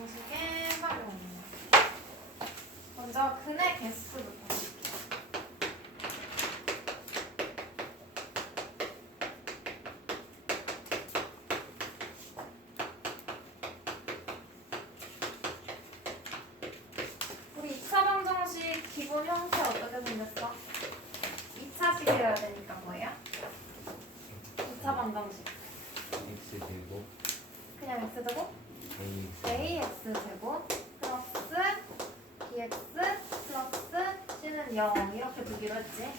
방정식의 활용. 먼저 근의 개수부터 볼게요. 우리 2차 방정식 기본 형태 어떻게 생겼어? 2차식이어야 되니까 뭐예요? 2차 방정식. x 제곱 그냥 x 제곱 ax 제곱 플러스 bx 플러스 c는 0 이렇게 두기로 했지.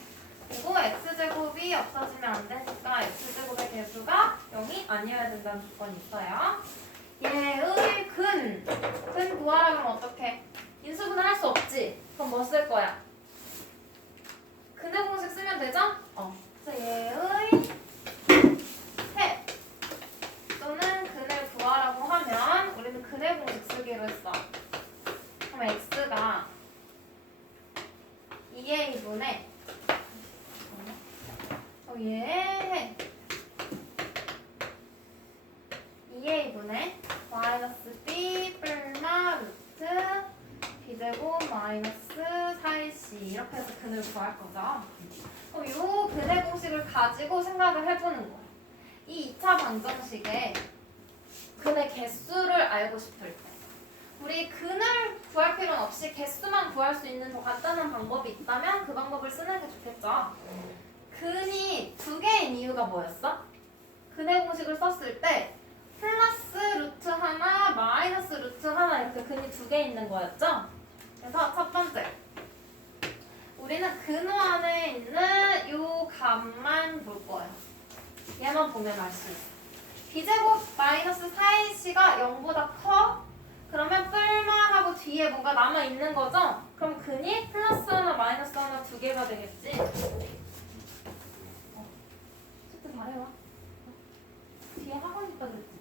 그리고 x 제곱이 없어지면 안 되니까 x 제곱의 개수가 0이 아니어야 된다는 조건이 있어요. 얘의 근, 근 구하라면 어떻게? 인수분해 할수 없지. 그럼 뭐 쓸 거야? 근의 공식 쓰면 되죠? 어. 그래서 얘의 해 또는 근을 구하라고 하면 우리는 근의 쓰기로 했어. 그럼 x가 2a분의 어, 얘 2a분의 마이너스 b 뿔마 루트 b제곱 마이너스 4ac 이렇게 해서 근을 구할 거죠. 그럼 이 근의 공식을 가지고 생각을 해보는 거야. 이 2차 방정식에 근의 개수를 알고 싶을 때 우리 근을 구할 필요는 없이 개수만 구할 수 있는 더 간단한 방법이 있다면 그 방법을 쓰는 게 좋겠죠. 근이 두 개인 이유가 뭐였어? 근의 공식을 썼을 때 플러스 루트 하나, 마이너스 루트 하나 이렇게 근이 두 개 있는 거였죠? 그래서 첫 번째 우리는 근호 안에 있는 요 값만 볼 거예요. 얘만 보면 알 수 있어. b제곱 마이너스 4ac가 0보다 커? 그러면 뿔마하고 뒤에 뭔가 남아 있는 거죠? 그럼 근이 플러스 하나 마이너스 하나 두 개가 되겠지? 어. 슈트 잘해와. 뒤에 학원 있다 그랬지?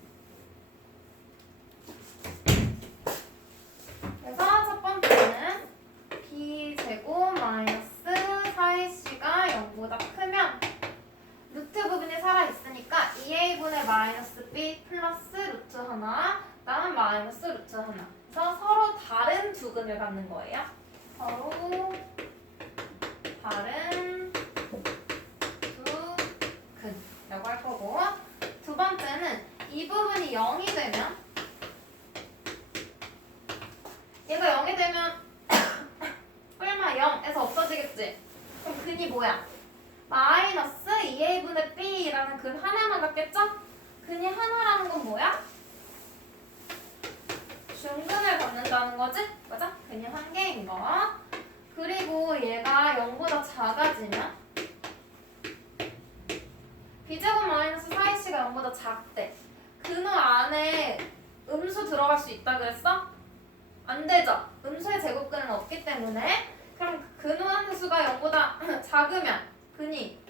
그래서 첫 번째는 b제곱 마이너스 4ac가 0보다 크면 루트 부분이 살아있으니까 2a분의 마이너스 b 플러스 루트 하나 다음 마이너스 루트 하나. 그래서 서로 다른 두 근을 갖는 거예요. 서로 다른 두 근이라고 할 거고. 두 번째는 이 부분이 0이 되면 얘가 0이 되면 뿔마 0에서 없어지겠지 그럼 근이 뭐야? 마이너스 2a분의 b라는 근 하나만 갖겠죠? 근이 하나라는 건 뭐야? 중근을 갖는다는 거지? 맞아? 근이 한 개인 거. 그리고 얘가 0보다 작아지면 b제곱 마이너스 4ac가 0보다 작대. 근호 안에 음수 들어갈 수 있다 그랬어? 안 되죠? 음수의 제곱근은 없기 때문에 그럼 근호한 수가 0보다 작으면 근이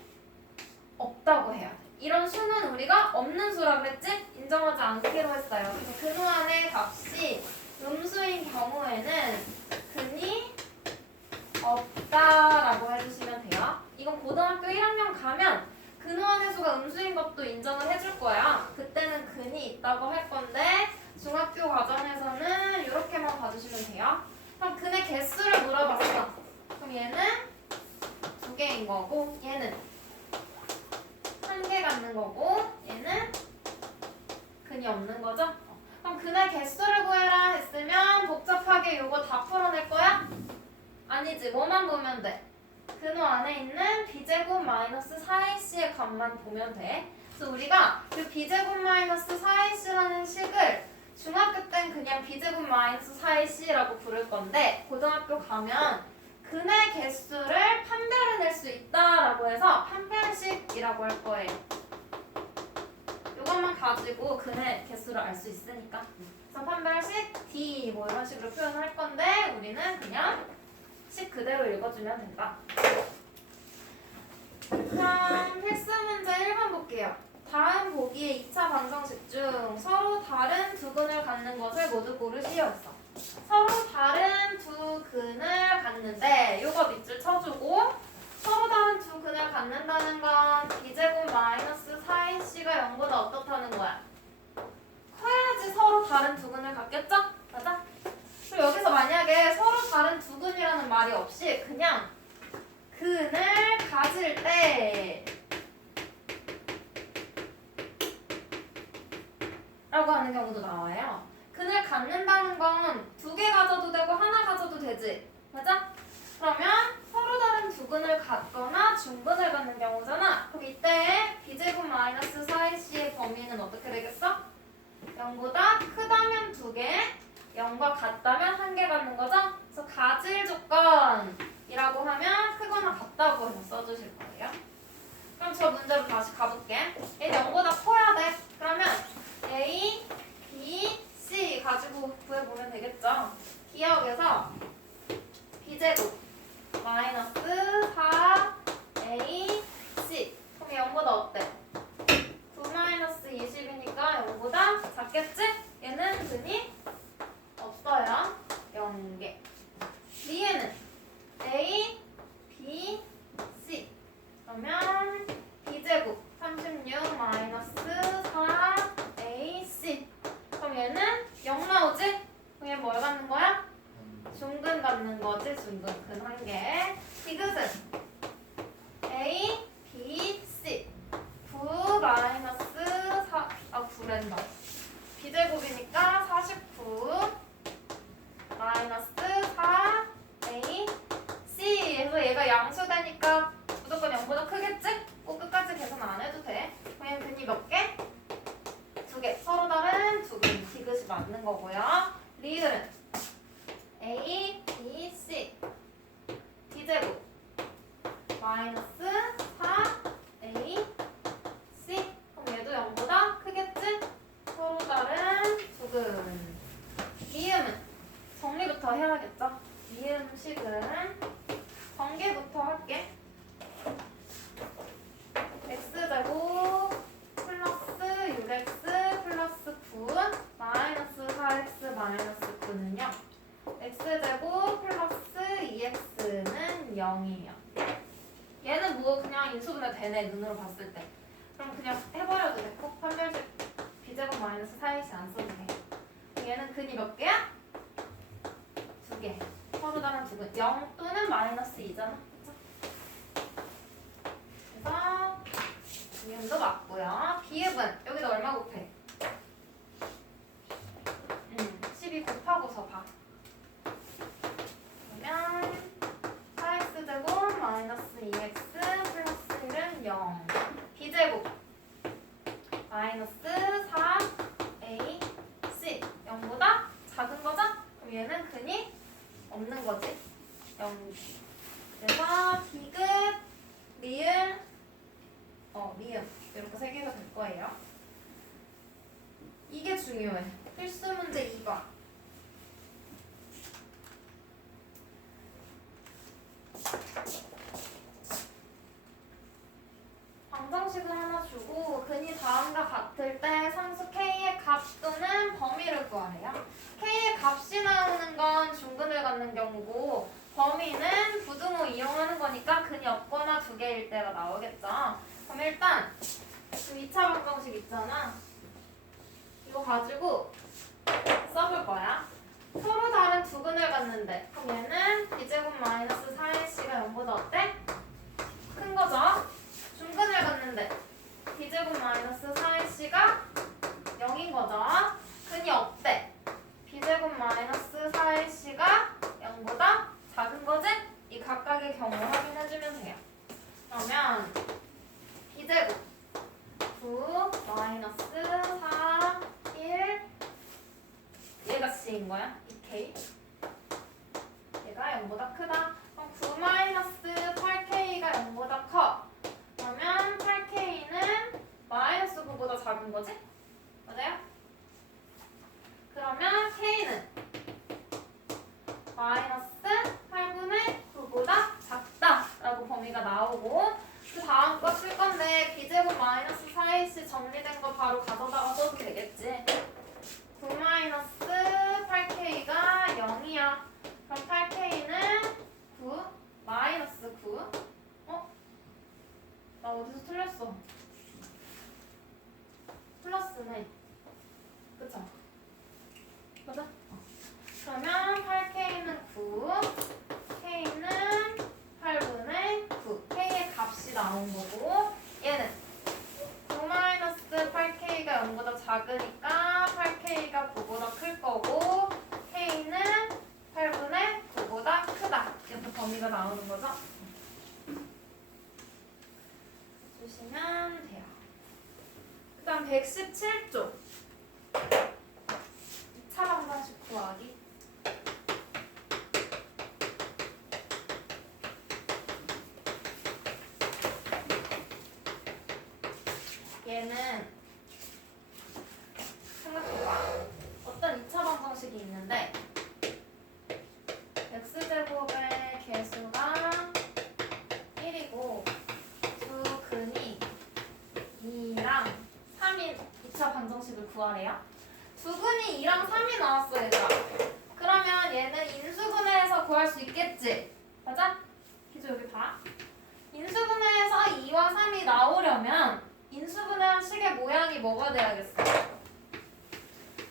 없다고 해야 돼. 이런 수는 우리가 없는 수라 그랬지? 인정하지 않기로 했어요. 그래서 근호안의 값이 음수인 경우에는 근이 없다라고 해주시면 돼요. 이건 고등학교 1학년 가면 근호안의 수가 음수인 것도 인정을 해줄 거야. 그때는 근이 있다고 할 건데 중학교 과정에서는 이렇게만 봐주시면 돼요. 그럼 근의 개수를 물어봤어. 그럼 얘는 두 개인 거고 얘는 한 개 갖는 거고 얘는 근이 없는 거죠? 어. 그럼 근의 개수를 구해라 했으면 복잡하게 요거 다 풀어낼 거야? 아니지 뭐만 보면 돼 근호 안에 있는 b제곱 마이너스 4ac의 값만 보면 돼 그래서 우리가 이 b제곱 마이너스 4ac라는 식을 중학교 땐 그냥 b제곱 마이너스 4ac라고 부를 건데 고등학교 가면 근의 개수를 판별해낼 수 있다라고 해서 판별식이라고 할 거예요. 이것만 가지고 근의 개수를 알 수 있으니까. 그래서 판별식 D 뭐 이런 식으로 표현할 건데 우리는 그냥 식 그대로 읽어주면 된다. 다음 필수 문제 1번 볼게요. 다음 보기의 2차 방정식 중 서로 다른 두 근을 갖는 것을 모두 고르시오였어. 서로 다른 두 근을 갖는데 요거 밑줄 쳐주고 서로 다른 두 근을 갖는다는 건 b제곱 마이너스 4ac가 0보다 어떻다는 거야? 커야지 서로 다른 두 근을 갖겠죠? 맞아? Y 없이 그냥 근을 가질 때 라고 하는 경우도 나와요. 근을 갖는다는 건 두 개 가져도 되고 하나 가져도 되지. 맞아? 그러면 서로 다른 두 근을 갖거나 중근을 갖는 경우잖아. 그럼 이때 b제곱 마이너스 4ac의 범위는 어떻게 되겠어? 0보다 크다면 두 개, 0과 같다면 한개 갖는 거죠? 그래서 가질 조건이라고 하면 크거나 같다고 해서 써주실 거예요. 그럼 저 문제로 다시 가볼게. 얘 0보다 커야 돼. 그러면 A, B, C 가지고 구해보면 되겠죠? 기억에서 B제곱 마이너스 4 A, C 그럼 0보다 어때? 9 마이너스 20이니까 0보다 작겠지? 얘는 없 어요. 0개. 뒤에는 A, B, C 그러면 B제곱 36 마이너스 4 AC 그럼 얘는 0 나오지? 그럼 얘뭘 갖는 거야? 중근 갖는 거지 중근 근 한 개. 디귿은 A, B, C 9 마이너스 4, 아 9랜다. B제곱이니까 49 마이너스 4 A, C 해서 얘가 양수되니까 무조건 0보다 크겠지? 꼭 끝까지 계산 안 해도 돼. 그냥 근이 몇 개? 두 개. 서로 다른 두 개. 디귿이 맞는 거고요. 리을은 A, B, C D제곱 마이너스 4 A, C 그럼 얘도 0보다 크겠지? 서로 다른 두근 미음은 정리부터 해야겠죠? 미음식은 전개부터 할게 X제곱 플러스 6X 플러스 9 마이너스 4X 마이너스 9는요 x제곱 플러스 2x는 0이에요. 얘는 뭐 그냥 인수분해 되네 눈으로 봤을 때. 그럼 그냥 해버려도 돼. 꼭 판별식 b제곱 마이너스 4x 안 써도 돼. 얘는 근이 몇 개야? 두 개. 서로 다른 두 근. 0 또는 마이너스 2잖아. 그쵸? 그래서 이음도 맞고요. 비읍은 여기다 얼마 곱해? 음, 12 곱하고서 봐. 그러면 4x제곱 마이너스 2x 플러스 1은 0 b제곱. 마이너스 4a c. 0보다 작은 거죠? 그럼 얘는 근이 없는 거지? 0 그래서 디귿 리을 어 미음 이렇게 세 개가 될 거예요. 이게 중요해 필수 문제 2번 방정식을 하나 주고 근이 다음과 같을 때 상수 k의 값 또는 범위를 구하래요. k의 값이 나오는 건 중근을 갖는 경우고 범위는 부등호 이용하는 거니까 근이 없거나 두 개일 때가 나오겠죠. 그럼 일단 그 2차 방정식 있잖아. 이거 가지고 써볼 거야. 서로 다른 두 근을 갖는데 그럼 얘는 b제곱 마이너스 4ac가 0보다 어때? 큰 거죠? 중근을 갖는데 b제곱 마이너스 4ac가 0인 거죠. 근이 없대. b제곱 마이너스 4ac가 0보다 작은 거지? 이 각각의 경우 확인해주면 돼요. 그러면 b제곱 9 마이너스 4 1 얘가 c인 거야. 이 k 얘가 0보다 크다. 그럼 9 마이너스 8k가 0보다 커. 그러면 8K는 마이너스 9보다 작은 거지? 맞아요? 그러면 K는 마이너스 8분의 9보다 작다라고 범위가 나오고 그 다음 거 쓸 건데 B제곱 마이너스 4AC 정리된 거 바로 가져다가 써도 되겠지 9 마이너스 8K가 0이야 그럼 8K는 9 마이너스 9 나 어디서 틀렸어? 플러스네. 그쵸? 맞아? 어. 그러면 8K는 9, K는 나오는 거죠? 주시면 돼요. 일단 117쪽 2차 방정식 구하기 얘는 생각해봐 어떤 2차 방정식이 있는데 x제곱의 개수가 1이고 두 근이 2랑 3인 2차 방정식을 구하래요. 두 근이 2랑 3이 나왔어 얘들아. 그러면 얘는 인수분해해서 구할 수 있겠지? 맞아? 기주 여기 봐. 인수분해해서 2와 3이 나오려면 인수분해한 식의 모양이 뭐가 돼야겠어?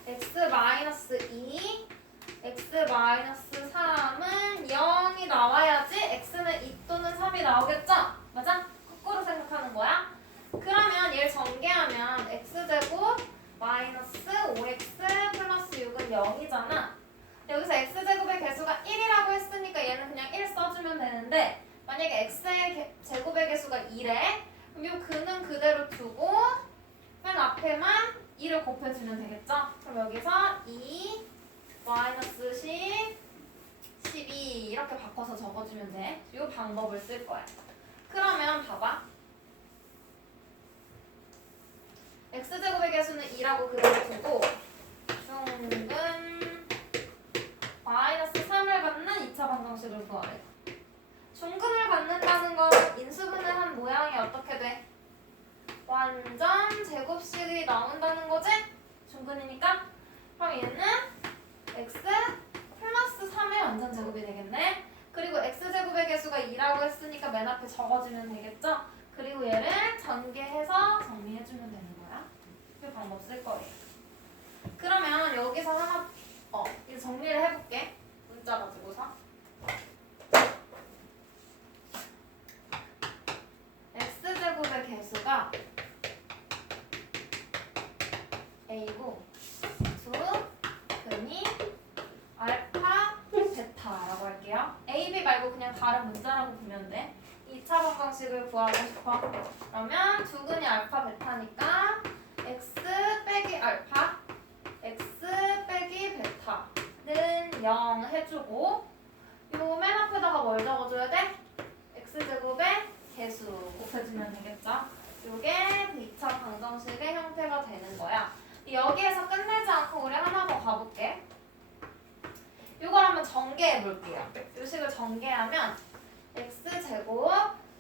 x 마이너스 2 x 마이너스 3은 0이 나와야지 x는 2 또는 3이 나오겠죠? 맞아? 거꾸로 생각하는 거야? 그러면 얘를 전개하면 x제곱 마이너스 5x 플러스 6은 0이잖아 여기서 x제곱의 개수가 1이라고 했으니까 얘는 그냥 1 써주면 되는데 만약에 x의 개- 제곱의 개수가 2래 그럼 이 근은 그대로 두고 맨 앞에만 2를 곱해주면 되겠죠? 그럼 여기서 2 마이너스 10 12 이렇게 바꿔서 적어주면 돼. 이 방법을 쓸 거야. 그러면 봐봐. X제곱의 개수는 2라고 그대로 두고 중근 마이너스 3을 받는 2차 방정식을 구하래. 중근을 받는다는 건 인수분해한 모양이 어떻게 돼? 완전 제곱식이 나온다는 거지? 중근이니까? 그럼 얘는 x 플러스 3의 완전 제곱이 되겠네. 그리고 x제곱의 개수가 2라고 했으니까 맨 앞에 적어주면 되겠죠? 그리고 얘를 전개해서 정리해주면 되는 거야. 이 방법 쓸 거예요. 그러면 여기서 하나, 어, 이제 정리를 해볼게. 문자 가지고서. x제곱의 개수가 a고 두 근이 알파 베타라고 할게요. a, b 말고 그냥 다른 문자라고 보면 돼. 2차 방정식을 구하고 싶어. 그러면 두 근이 알파 베타니까 x 빼기 알파 x 빼기 베타는 0 해주고 요 맨 앞에다가 뭘 적어줘야 돼? x제곱의 개수 곱해주면 되겠죠? 그 2차 방정식의 형태가 되는 거야. 여기에서 끝내지 않고 우리 하나 더 가볼게. 이걸 한번 정개해 볼게요. 이 식을 정개하면 x 제곱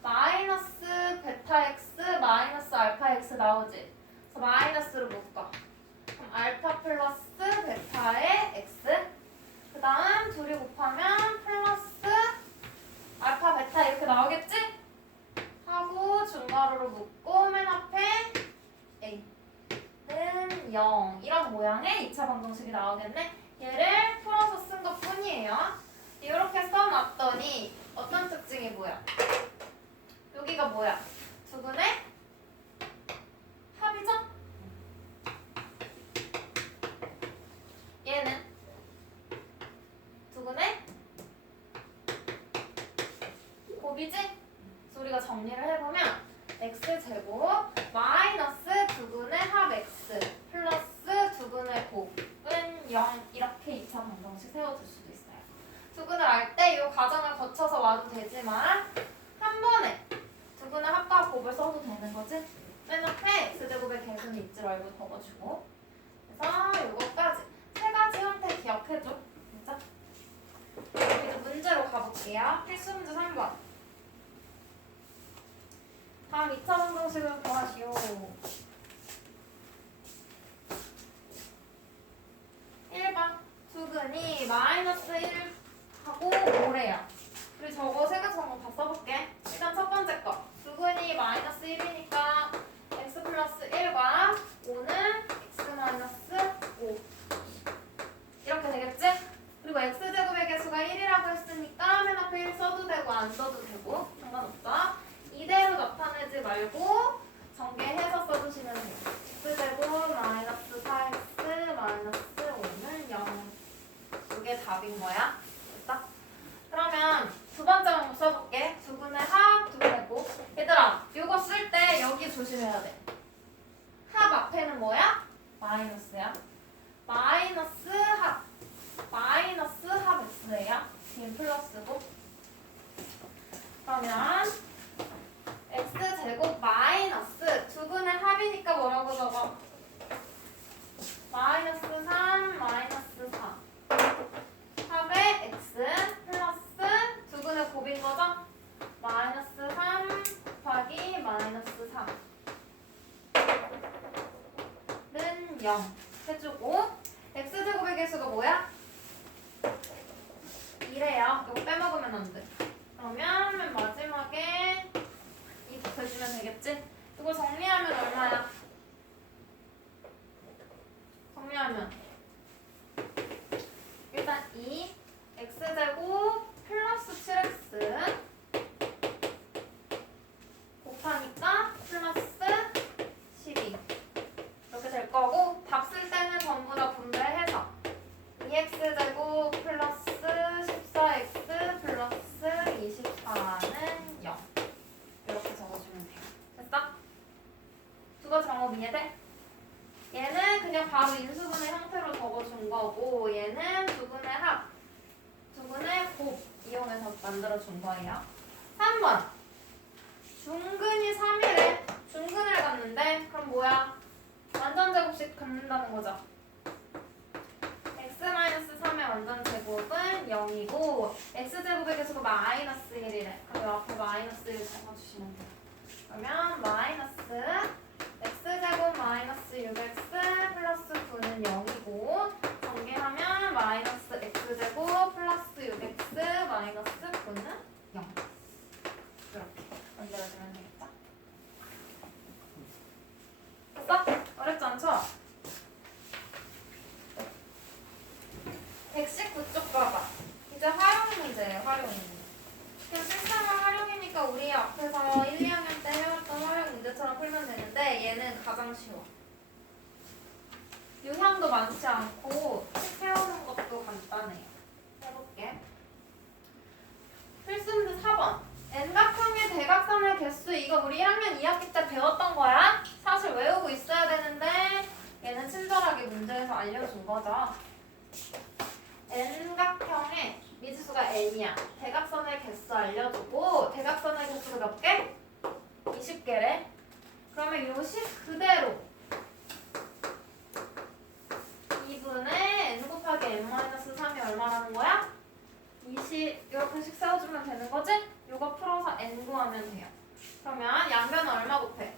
마이너스 베타 x 마이너스 알파 x 나오지. 그래서 마이너스로 묶어. 그럼 알파 플러스 베타의 x. 그 다음 둘이 곱하면 플러스 알파 베타 이렇게 나오겠지? 하고 중괄호로 묶고 맨 앞에 a. 는 0. 이런 모양의 2차 방정식이 나오겠네. 얘를 풀어서 쓴 것 뿐이에요. 이렇게 써놨더니 어떤 특징이 뭐야? 여기가 뭐야? 두근의 합이죠? 얘는 두근의 곱이지? 그래서 우리가 정리를 해보면 x제곱 마이너스 두근의 합 x 플러스 두근의 곱은 0 이렇게 2차 방정식 세워줄 수도 있어요. 두근을 알 때 이 과정을 거쳐서 와도 되지만 한 번에 두근의 합과 곱을 써도 되는 거지. 맨 앞에 x제곱의 개수는 잊지 말고 적어주고 그래서 요거까지 세 가지 형태 기억해줘. 진짜? 이제 문제로 가볼게요. 필수 문제 3번. 다음 2차 방정식을 구하시오. 1번 두근이 마이너스 1하고 5래요. 우리 저거 세 가지 방법 다 써볼게. 일단 첫 번째 거. 두근이 마이너스 1이니까 x 플러스 1과 5는 x 마이너스 5. 이렇게 되겠지? 그리고 x제곱의 개수가 1이라고 했으니까 맨 앞에 1 써도 되고 안 써도 되고 상관없죠? 이대로 나타내지 말고 전개해서 써주시면 돼요. x제곱 마이너스 4x 마이너스 5는 0. 이게 답인 거야. 됐다? 그러면 두 번째 방법 써볼게. 두 분의 합, 두 분의 곱. 얘들아, 이거 쓸 때 여기 조심해야 돼. 합 앞에는 뭐야? 마이너스야. 마이너스 합. 마이너스 합 x예요. 뒤엔 플러스고. 그러면 x 제곱 마이너스 두분의 합이니까 뭐라고 적어? 마이너스 3 마이너스 4 합의 x 플러스 두분의 곱인 거죠? 마이너스 3 곱하기 마이너스 3는 0 해주고 x제곱의 개수가 뭐야? 2래요. 이거 빼먹으면 안 돼. 그러면 맨 마지막에 2 붙여주면 되겠지? 이거 정리하면 얼마야? 정리하면 일단 2 x제곱 플러스 7x 곱하니까 플러스 12 이렇게 될 거고 답 쓸 때는 전부 다 분배해서 2x제곱 플러스 14x 플러스 24는 0 이렇게 적어주면 돼요 됐어? 두 가지 방법 이해돼? 얘는 그냥 바로 인수분해 형태로 적어준 거고 얘는 두분의 합, 두분의 곱 이용해서 만들어준 거예요. 3번 중근이 3이래 중근을 갖는데 그럼 뭐야? 완전 제곱씩 갖는다는 거죠. x-3의 완전 제곱은 0이고 x제곱의 개수가 마이너스 1이래. 그럼 요 앞에 마이너스 1 적어주시면 돼요. 그러면 마이너스 x제곱 마이너스 6x 플러스 9는 0이고 전개하면 마이너스 x제곱 플러스 6x 마이너스 9는 0 이렇게 만들어주면 되겠다 됐어? 어렵지 않죠? 119쪽 봐봐 이제 활용 문제예요 활용 문제 그냥 실생 활 활용이니까 우리 앞에서 1, 2학년 때 해왔던 활용 문제처럼 풀면 되는데 얘는 가장 쉬워. 유형도 많지 않고 책 세우는 것도 간단해요. 해볼게. 필수문제 4번. N각형의 대각선의 개수 이거 우리 1학년 2학기 때 배웠던 거야? 사실 외우고 있어야 되는데 얘는 친절하게 문제에서 알려준 거죠. N각형의 미지수가 n이야. 대각선의 개수 알려주고 대각선의 개수가 몇 개? 20개래. 그러면 요식 그대로 2분의 n 곱하기 n-3이 얼마라는 거야? 20 이렇게씩 세워주면 되는 거지? 이거 풀어서 n 구하면 돼요. 그러면 양변은 얼마 곱해?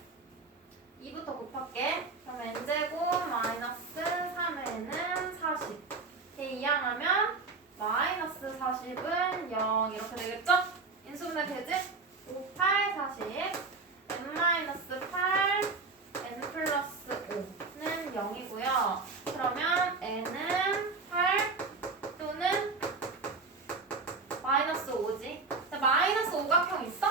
2부터 곱할게. 그럼 n제곱 마이너스 3n은 40. 얘 이항하면 마이너스 40은 0 이렇게 되겠죠? 인수분해 되지? 5, 8, 40 n 마이너스 8 n 플러스 5는 0이고요 그러면 n은 8 또는 마이너스 5지 근데 마이너스 5각형 있어?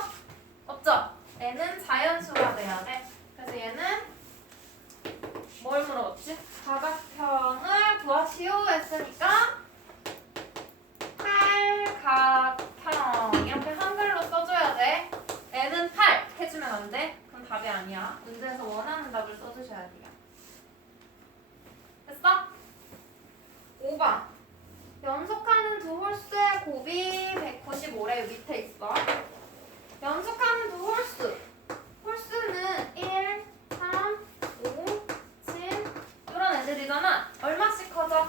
없죠? n은 자연수가 돼야 돼 그래서 얘는 뭘 물어봤지? 사각형을 구하시오 했으니까 팔각형 n은 8 해주면 안 돼. 그럼 답이 아니야. 문제에서 원하는 답을 써주셔야 돼요. 됐어? 5번 연속하는 두 홀수의 곱이 195래 여기 밑에 있어. 연속하는 두 홀수. 홀수는 1, 3, 5, 7 이런 애들이잖아. 얼마씩 커져?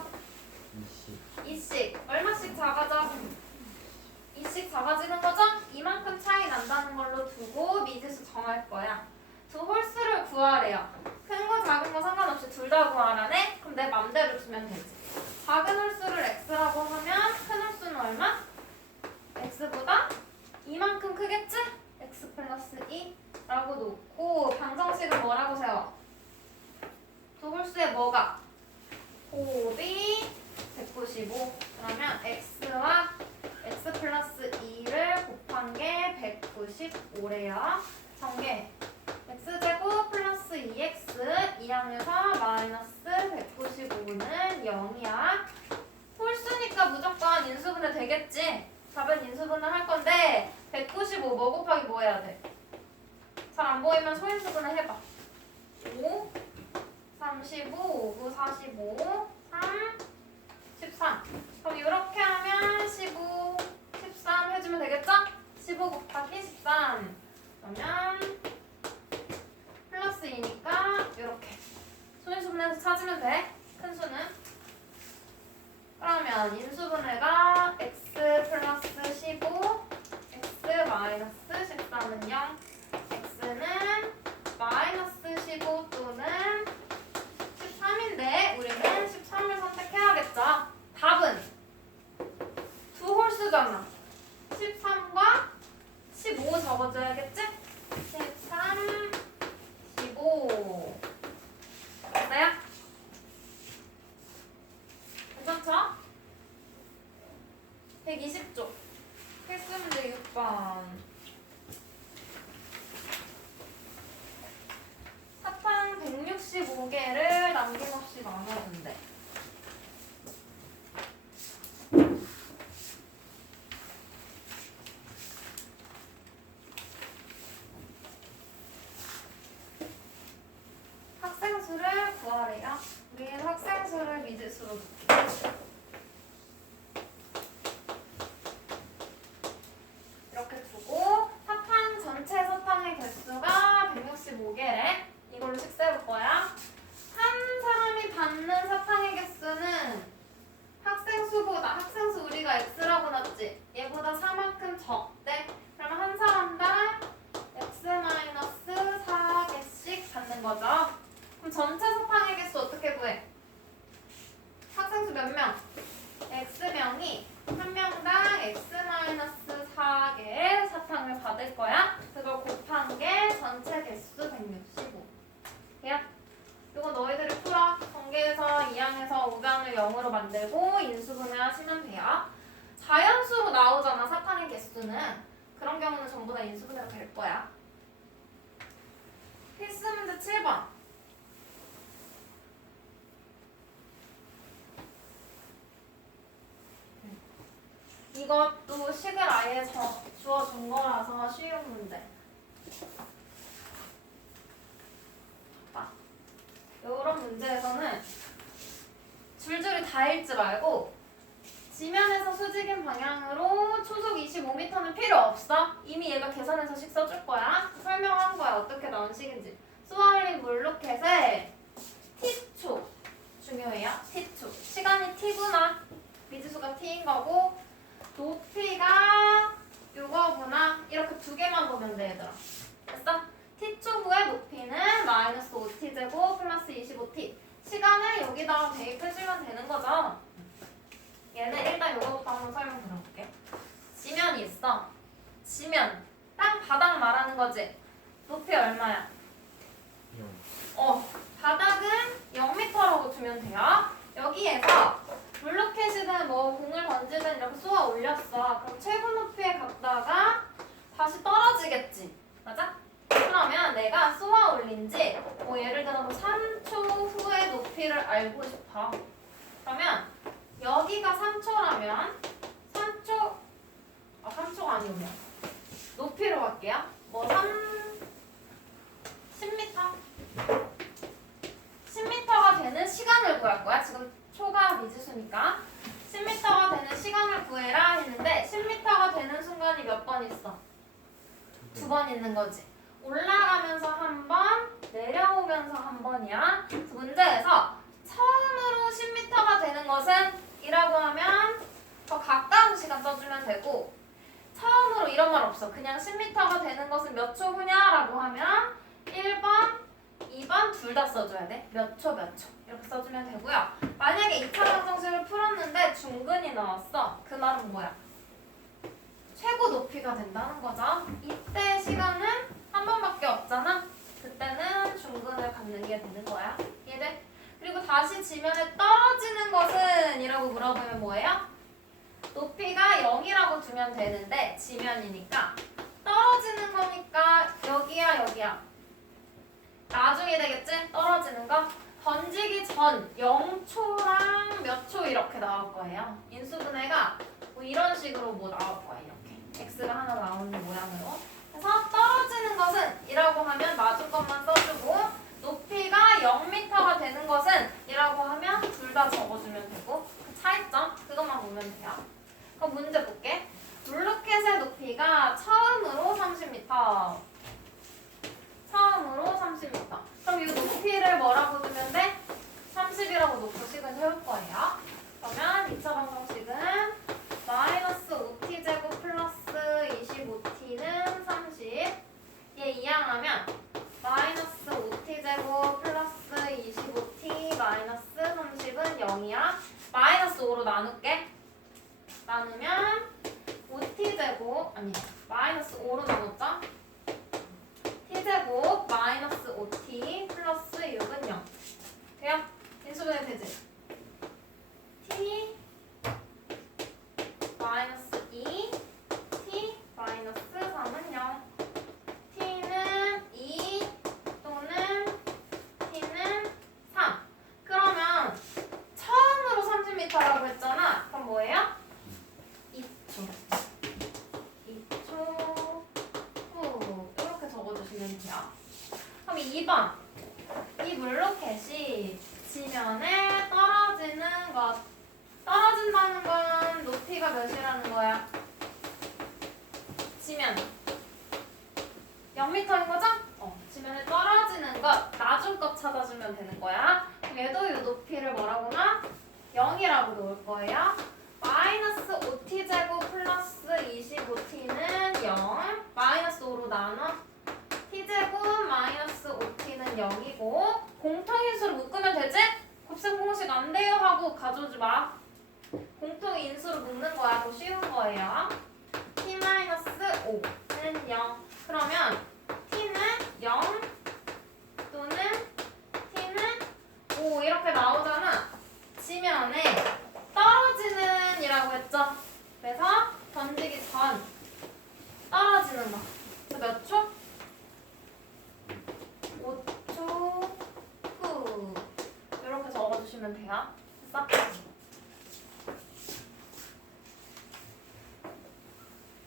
20 2씩 얼마씩 작아져? 2씩 작아지는 거죠? 이만큼 차이 난다는 걸로 두고 미지수 정할 거야. 두 홀수를 구하래요. 큰 거 작은 거 상관없이 둘 다 구하라네? 그럼 내 맘대로 주면 되지. 작은 홀수를 x라고 하면 큰 홀수는 얼마? x보다 이만큼 크겠지? x 플러스 2라고 놓고 방정식은 뭐라고 세워? 두 홀수에 뭐가? 곱이 195 그러면 x와 x 플러스 2를 곱한 게 195래요. 전개. x제곱 플러스 2x 2항에서 마이너스 195는 0이야. 홀수니까 무조건 인수분해 되겠지? 답은 인수분해 할 건데 195 뭐 곱하기 뭐 해야 돼? 잘 안 보이면 소인수분해 해봐. 5, 35, 5, 9, 45, 3, 13. 그럼 이렇게 하면 15, 13 해주면 되겠죠? 15 곱하기 13. 그러면 플러스 2니까 이렇게. 소인수분해에서 찾으면 돼. 큰 수는. 그러면 인수분해가 x 플러스 15, x 마이너스 13은 0, x는 마이너스 15 또는 13인데 우리는 13을 선택해야겠죠. 답은 두 홀수잖아. 13과 15 적어줘야겠지? 13, 15. 됐어요? 괜찮죠? 120쪽. 필수 문제 6번. 사탕 165개를 남김없이 나눠준대. 학생 수를 구하래요. 우리는 학생 수를 미지수로 볼게요. 이렇게 두고 사탕 전체 사탕의 개수가 165개래. 이걸로 식세볼 거야. 한 사람이 받는 사탕의 개수는 학생 수보다 학생 수 우리가 x라고 놨지. 얘보다 4만큼 적대. 그러면 한 사람당 x 마이너스 4개씩 받는 거죠. 그럼 전체 사탕의 개수 어떻게 구해? 학생 수 몇 명? x명이 한 명당 x 4개의 사탕을 받을 거야. 그걸 곱한 게 전체 개수 165. 야, 이거 너희들이 풀어. 전개해서 2항에서 우변을 0으로 만들고 인수분해 하시면 돼요. 자연수로 나오잖아, 사탕의 개수는. 그런 경우는 전부 다 인수분해가 될 거야. 필수 문제 7번. 이것도 식을 아예 저, 주어준 거라서 쉬운 문제. 봐. 이런 문제에서는 줄줄이 다 읽지 말고 지면에서 수직인 방향으로 초속 25m는 필요 없어. 이미 얘가 계산해서 식 써줄 거야. 설명한 거야. 어떻게 나온 식인지. 수월린 물로켓에 t초 중요해요. t초. 시간이 t구나. 미지수가 t인 거고 높이가 요거구나 이렇게 두 개만 보면 돼 얘들아 됐어? t초 후의 높이는 마이너스 5t 제곱 플러스 25t 시간을 여기다가 대입해주면 되는 거죠 얘는 일단 요거부터 한번 설명 들어볼게 지면이 있어 지면 땅 바닥 말하는 거지 높이 얼마야? 어 바닥은 0m라고 두면 돼요 여기에서 블루켓이든 뭐 공을 던지든 이렇게 쏘아 올렸어. 그럼 최고 높이에 갔다가 다시 떨어지겠지. 맞아? 그러면 내가 쏘아 올린지 뭐 예를 들어 서 3초 후의 높이를 알고 싶어. 그러면 여기가 3초라면 3초 아 3초가 아니오면 갈게요. 뭐 3, 10m 10m가 되는 시간을 구할 거야. 지금 초가 미지수니까 10m가 되는 시간을 구해라 했는데 10m가 되는 순간이 몇 번 있어? 두 번 있는 거지. 올라가면서 한 번, 내려오면서 한 번이야. 그 문제에서 처음으로 10m가 되는 것은 이라고 하면 더 가까운 시간 써주면 되고 처음으로 이런 말 없어. 그냥 10m가 되는 것은 몇 초 후냐라고 하면 1번, 2번 둘 다 써줘야 돼. 몇 초, 몇 초. 이렇게 써주면 되고요. 만약에 2차 방정식을 풀었는데 중근이 나왔어. 그 말은 뭐야? 최고 높이가 된다는 거죠. 이때 시간은 한 번밖에 없잖아. 그때는 중근을 갖는 게 되는 거야. 이해돼? 그리고 다시 지면에 떨어지는 것은 이라고 물어보면 뭐예요? 높이가 0이라고 두면 되는데 지면이니까 떨어지는 거니까 여기야 여기야. 나중에 되겠지? 떨어지는 거? 던지기 전 0초랑 몇 초 이렇게 나올 거예요. 인수분해가 뭐 이런 식으로 뭐 나올 거야 이렇게. X가 하나 나오는 모양으로. 그래서 떨어지는 것은 이라고 하면 맞은 것만 써주고 높이가 0m가 되는 것은 이라고 하면 둘 다 적어주면 되고 그 차이점 그것만 보면 돼요 그럼 문제 볼게 블루켓의 높이가 처음으로 30m 처음으로 30m 그럼 이 높이를 뭐라고 두면 돼? 30이라고 놓고 식을 세울 거예요 그러면 2차 방정식은 마이너스 5t제곱 플러스 25t는 30. 얘 이항하면 마이너스 5t제곱 플러스 25t 마이너스 30은 0이야. 마이너스 5로 나눌게. 나누면 5t제곱 아니 마이너스 5로 나눴죠? t제곱 마이너스 5t 플러스 6은 0. 돼요? 인수분해 되지? t 마이너스 2 t 마이너스 3은 0 t는 2 또는 t는 3 그러면 처음으로 30m라고 했잖아 그럼 뭐예요? 2초 2초 후 이렇게 적어주시면 돼요 그럼 2번 이 블로켓이 지면에 떨어지는 것 떨어진다는 건 높이가 몇이라는 거야? 지면 0m인 거죠? 어, 지면에 떨어지는 것 나중 것 찾아주면 되는 거야. 얘도 이 높이를 뭐라고나? 0이라고 놓을 거예요. 마이너스 5t 제곱 플러스 25t는 0. 마이너스 5로 나눠. T 제곱 마이너스 5t는 0이고 공통인수로 묶으면 되지? 곱셈 공식 안 돼요 하고 가져오지 마. 공통 인수로 묶는 거야. 더 쉬운 거예요. t-5는 0. 그러면 t는 0 또는 t는 5 이렇게 나오잖아. 지면에 떨어지는 이라고 했죠. 그래서 던지기 전 떨어지는 거. 몇 초? 5초 후. 이렇게 적어주시면 돼요. 됐어?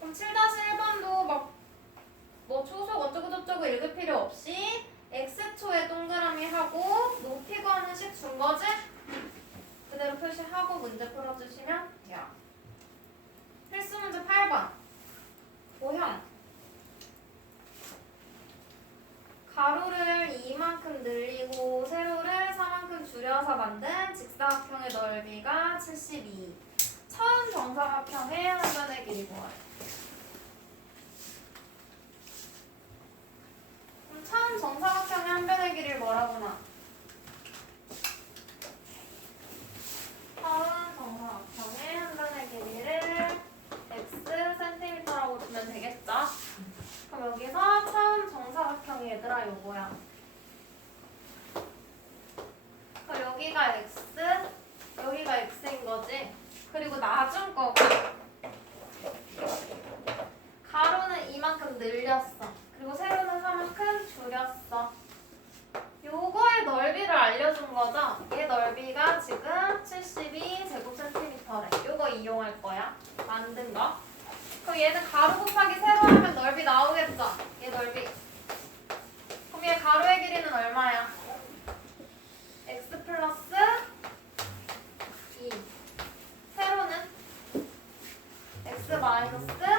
그럼 7-1번도 막 뭐 초속 어쩌고저쩌고 읽을 필요 없이 x초에 동그라미 하고 높이 구하는 식 준 거지? 그대로 표시하고 문제 풀어주시면 돼요. 필수 문제 8번. 모형. 가로를 2만큼 늘리고 세로를 4만큼 줄여서 만든 직사각형의 넓이가 72. 처음 정사각형의 한 변의 길이 뭐예요? 그럼 처음 정사각형의 한 변의 길이를 뭐라고 나? 처음 정사각형의 한 변의 길이를 x cm라고 두면 되겠죠? 그럼 여기서 처음 정사각형이 얘들아 요거야. 그럼 여기가 x, 여기가 x인 거지. 그리고 나중 거가 가로는 이만큼 늘렸어. 그리고 세로는 4만큼 줄였어. 요거의 넓이를 알려준 거죠. 얘 넓이가 지금 72 제곱센티미터래. 요거 이용할 거야. 만든 거. 그럼 얘는 가로 곱하기 세로 하면 넓이 나오겠죠? 얘 넓이. 그럼 얘 가로의 길이는 얼마야? x 플러스 2. 세로는 x 마이너스